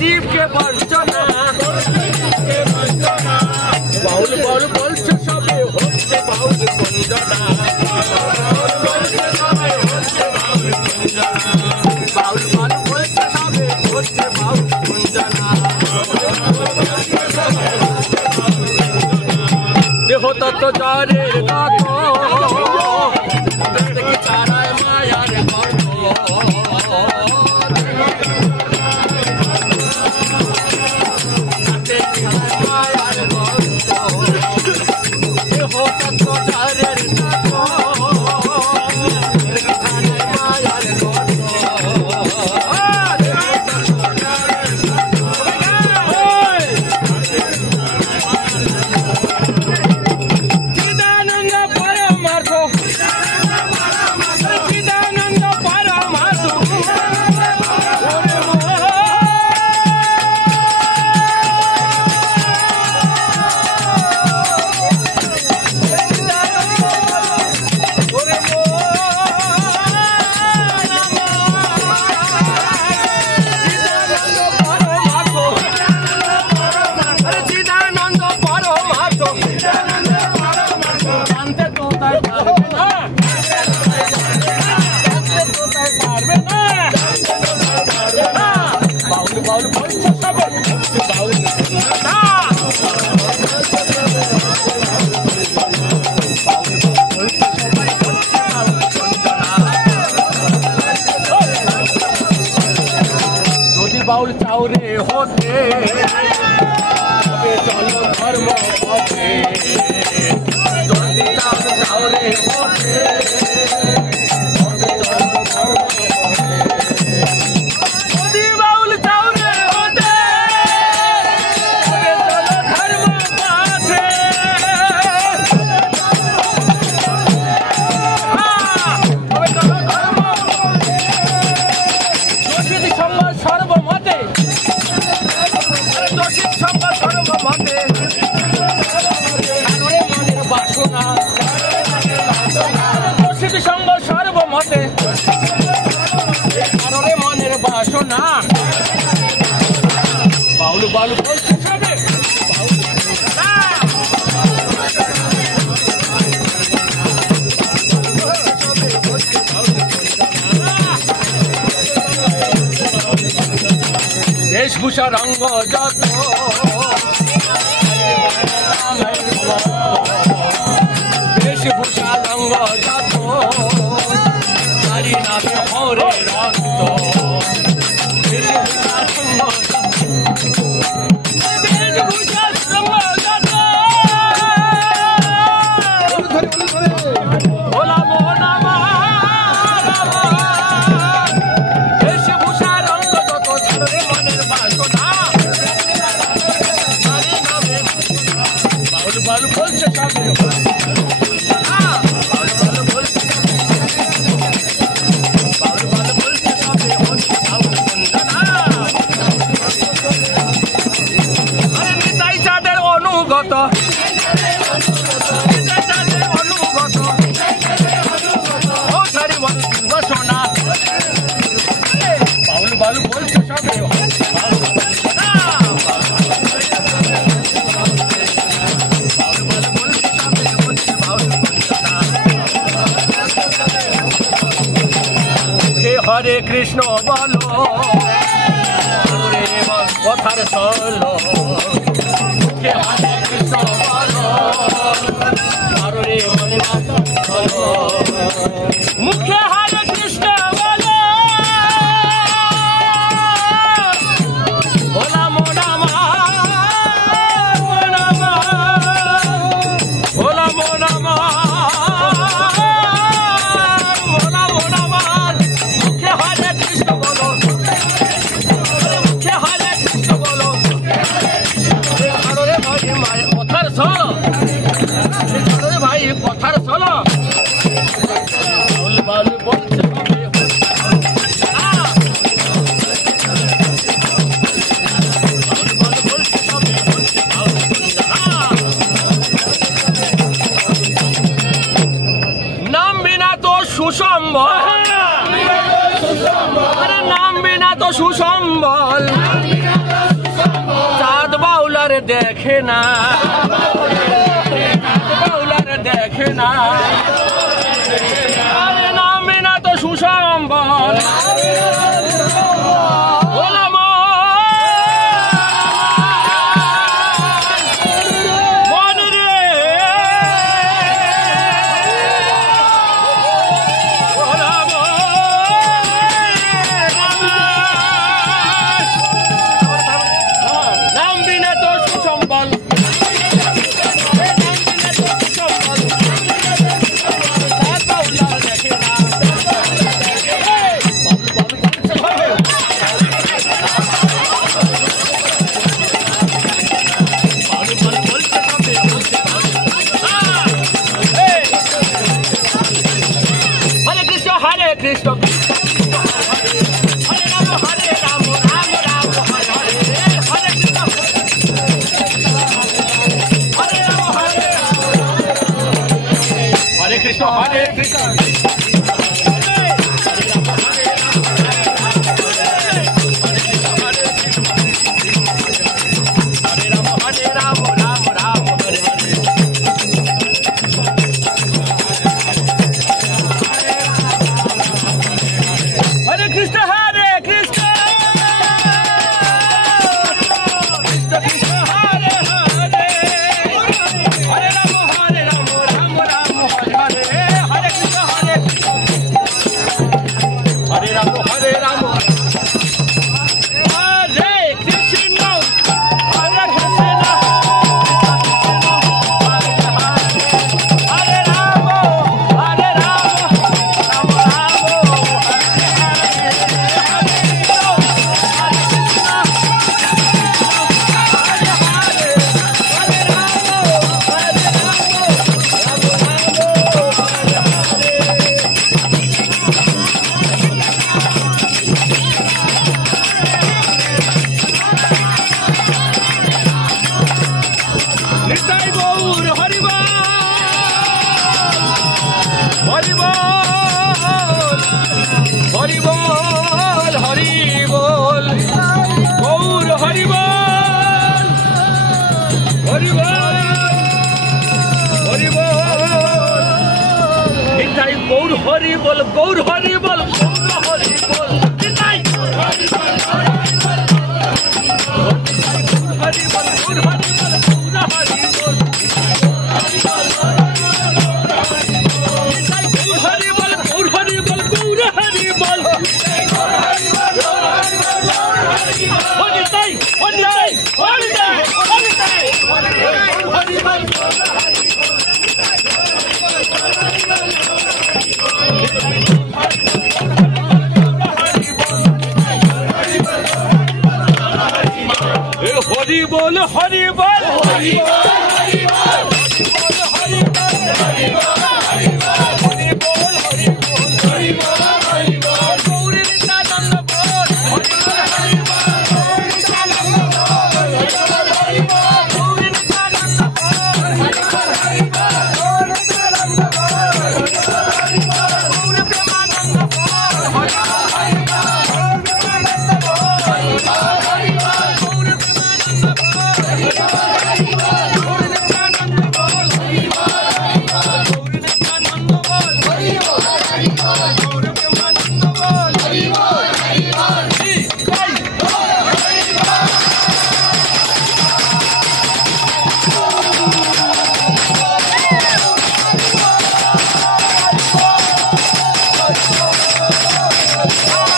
जीव के वंचना bowl bowl बोलছে সবে হচ্ছে বাউল বঞ্জনা বাউল বাউল বলছে সবে হচ্ছে বাউল বঞ্জনা দেহ তত জারের গাত দেখি তারায় মায়ার গর্ব बाउल चाउरे होते चलो धर्म पथे चाउरे होते बाउल चाउरे होते चलो धर्म पथे सर्वमते দোষিত সম্পদ সর্বমতে মনের বাসনা দোষিত সঙ্গ সর্বমতে কারণে মনের বাসনা বাউল বাউল বলছে সবে বেশভূষা রঙ্গ যত বেশভূষা রঙ্গ যত নারী নামে হরে রক্ত বেশভূষা রঙ্গ বেশভূষা রঙ্গ যত ভোলা মোহনা বেশভূষা রঙ্গ যত ছাড়ে মনের বাসনা বাউল বাউল বলছে সবে অনুগত অনুগত ও ছাড়ি বাসনা বাউল বাউল বলছে সবে হরে কৃষ্ণ বলো কথার চলো হরে কৃষ্ণ বলো হরে চলো মুখে হরে কৃষ্ণ বলো ভোলা মোনা ভোলা মোনা ভাই কথার চলো সুসম্বল আরে নাম বিনা তো সুসম্বল চাঁদ বাউলার দেখে না বাউলার দেখে না আরে নাম বিনা তো সুসম্বল Cristo Hare Rama Hare Rama Rama Rama Hare Hare Hare Krishna Hare Rama Hare Rama Hare Krishna Hare Krishna Gaur Hari Bol Gaur Hari Bol Nitai Hari Bol Hari Bol Gaur Hari Bol Gaur Hari Bol Nitai Gaur Hari Bol Gaur Hari Bol Gaur Hari Bol Nitai Nitai Hari Bol Hari bol, Hari bol, Hari bol, Hari bol, Hari bol, Hari bol, Hari bol, Hari bol, Hari bol, Hari bol, Hari bol, Gauri Nityananda bol, Hari bol, Hari bol, Gauri Nityananda bol, Hari bol, Gauri Nityananda bol, Hari bol, Hari bol, Gauri Nityananda bol, Hari bol, Hari bol, Gauri Premananda bol, Hari bol, Hari bol, Gauri Premananda bol, Hari bol, Hari bol. Oh!